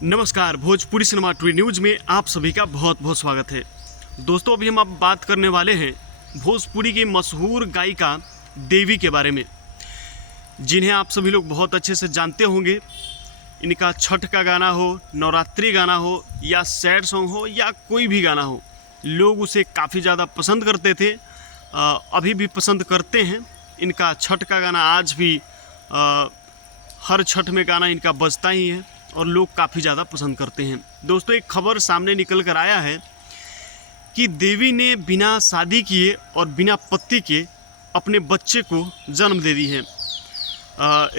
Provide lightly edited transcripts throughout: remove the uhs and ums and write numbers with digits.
नमस्कार, Bhojpuri cinema today news में आप सभी का बहुत बहुत स्वागत है। दोस्तों, अभी हम अब बात करने वाले हैं भोजपुरी की मशहूर गायिका देवी के बारे में, जिन्हें आप सभी लोग बहुत अच्छे से जानते होंगे। इनका छठ का गाना हो, नवरात्रि गाना हो या सैड सॉन्ग हो या कोई भी गाना हो, लोग उसे काफ़ी ज़्यादा पसंद करते थे, अभी भी पसंद करते हैं। इनका छठ का गाना आज भी हर छठ में गाना इनका बजता ही है और लोग काफ़ी ज़्यादा पसंद करते हैं। दोस्तों, एक खबर सामने निकल कर आया है कि देवी ने बिना शादी किए और बिना पति के अपने बच्चे को जन्म दे दी है।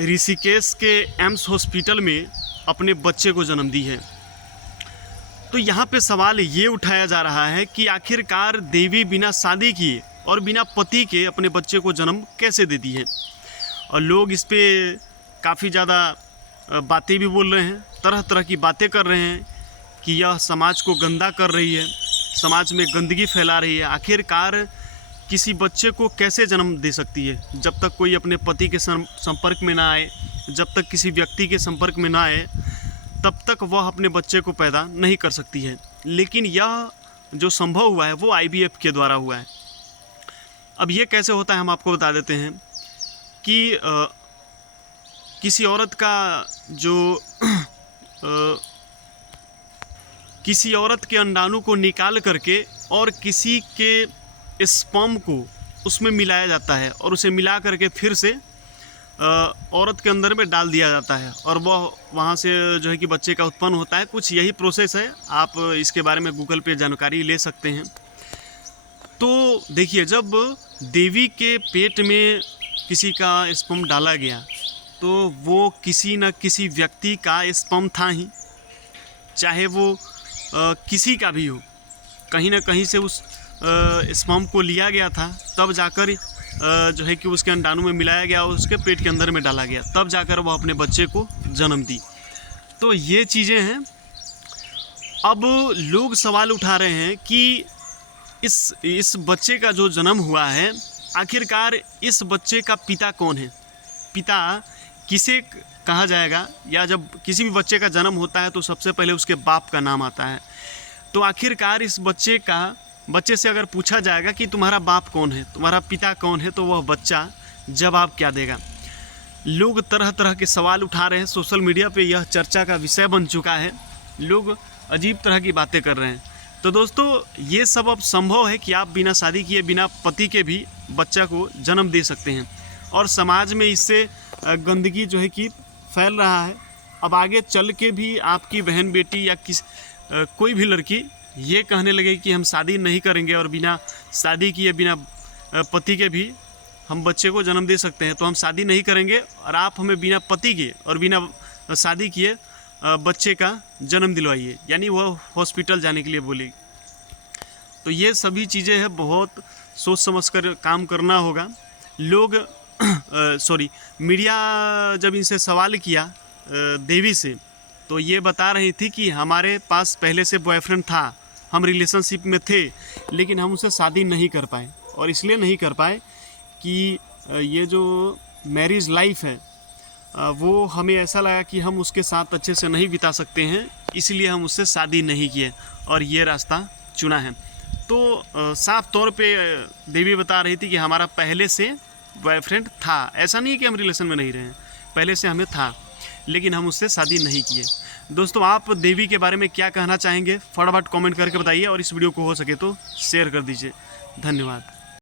ऋषिकेश के एम्स हॉस्पिटल में अपने बच्चे को जन्म दी है। तो यहाँ पे सवाल ये उठाया जा रहा है कि आखिरकार देवी बिना शादी किए और बिना पति के अपने बच्चे को जन्म कैसे दे दी है। और लोग इस पे काफ़ी ज़्यादा बातें भी बोल रहे हैं, तरह तरह की बातें कर रहे हैं कि यह समाज को गंदा कर रही है, समाज में गंदगी फैला रही है। आखिरकार किसी बच्चे को कैसे जन्म दे सकती है? जब तक कोई अपने पति के संपर्क में ना आए, जब तक किसी व्यक्ति के संपर्क में ना आए, तब तक वह अपने बच्चे को पैदा नहीं कर सकती है। लेकिन यह जो संभव हुआ है वो IVF के द्वारा हुआ है। अब ये कैसे होता है हम आपको बता देते हैं कि किसी औरत का जो किसी औरत के अंडाणु को निकाल करके और किसी के स्पर्म को उसमें मिलाया जाता है और उसे मिला करके फिर से औरत के अंदर में डाल दिया जाता है और वह वहाँ से जो है कि बच्चे का उत्पन्न होता है। कुछ यही प्रोसेस है, आप इसके बारे में गूगल पे जानकारी ले सकते हैं। तो देखिए, जब देवी के पेट में किसी का स्पर्म डाला गया तो वो किसी न किसी व्यक्ति का स्पर्म था ही, चाहे वो किसी का भी हो। कहीं ना कहीं से उस स्पर्म को लिया गया था, तब जाकर जो है कि उसके अंडाणु में मिलाया गया और उसके पेट के अंदर में डाला गया, तब जाकर वह अपने बच्चे को जन्म दी। तो ये चीज़ें हैं। अब लोग सवाल उठा रहे हैं कि इस बच्चे का जो जन्म हुआ है, आखिरकार इस बच्चे का पिता कौन है? पिता किसे कहा जाएगा? या जब किसी भी बच्चे का जन्म होता है तो सबसे पहले उसके बाप का नाम आता है। तो आखिरकार इस बच्चे से अगर पूछा जाएगा कि तुम्हारा बाप कौन है, तुम्हारा पिता कौन है, तो वह बच्चा जवाब क्या देगा? लोग तरह तरह के सवाल उठा रहे हैं। सोशल मीडिया पे यह चर्चा का विषय बन चुका है। लोग अजीब तरह की बातें कर रहे हैं। तो दोस्तों, ये सब अब संभव है कि आप बिना शादी किए, बिना पति के भी बच्चा को जन्म दे सकते हैं। और समाज में इससे गंदगी जो है कि फैल रहा है। अब आगे चल के भी आपकी बहन बेटी या कोई भी लड़की ये कहने लगे कि हम शादी नहीं करेंगे और बिना शादी किए, बिना पति के भी हम बच्चे को जन्म दे सकते हैं, तो हम शादी नहीं करेंगे और आप हमें बिना पति के और बिना शादी किए बच्चे का जन्म दिलवाइए, यानी वह हॉस्पिटल जाने के लिए बोलेगी। तो ये सभी चीज़ें हैं, बहुत सोच समझ कर काम करना होगा। लोग मीडिया जब इनसे सवाल किया देवी से, तो ये बता रही थी कि हमारे पास पहले से बॉयफ्रेंड था, हम रिलेशनशिप में थे, लेकिन हम उससे शादी नहीं कर पाए। और इसलिए नहीं कर पाए कि ये जो मैरिज लाइफ है वो हमें ऐसा लगा कि हम उसके साथ अच्छे से नहीं बिता सकते हैं, इसलिए हम उससे शादी नहीं किए और ये रास्ता चुना है। तो साफ तौर पे देवी बता रही थी कि हमारा पहले से बॉयफ्रेंड था। ऐसा नहीं है कि हम रिलेशन में नहीं रहे हैं, पहले से हमें था, लेकिन हम उससे शादी नहीं किए। दोस्तों, आप देवी के बारे में क्या कहना चाहेंगे? फटाफट कमेंट करके बताइए और इस वीडियो को हो सके तो शेयर कर दीजिए। धन्यवाद।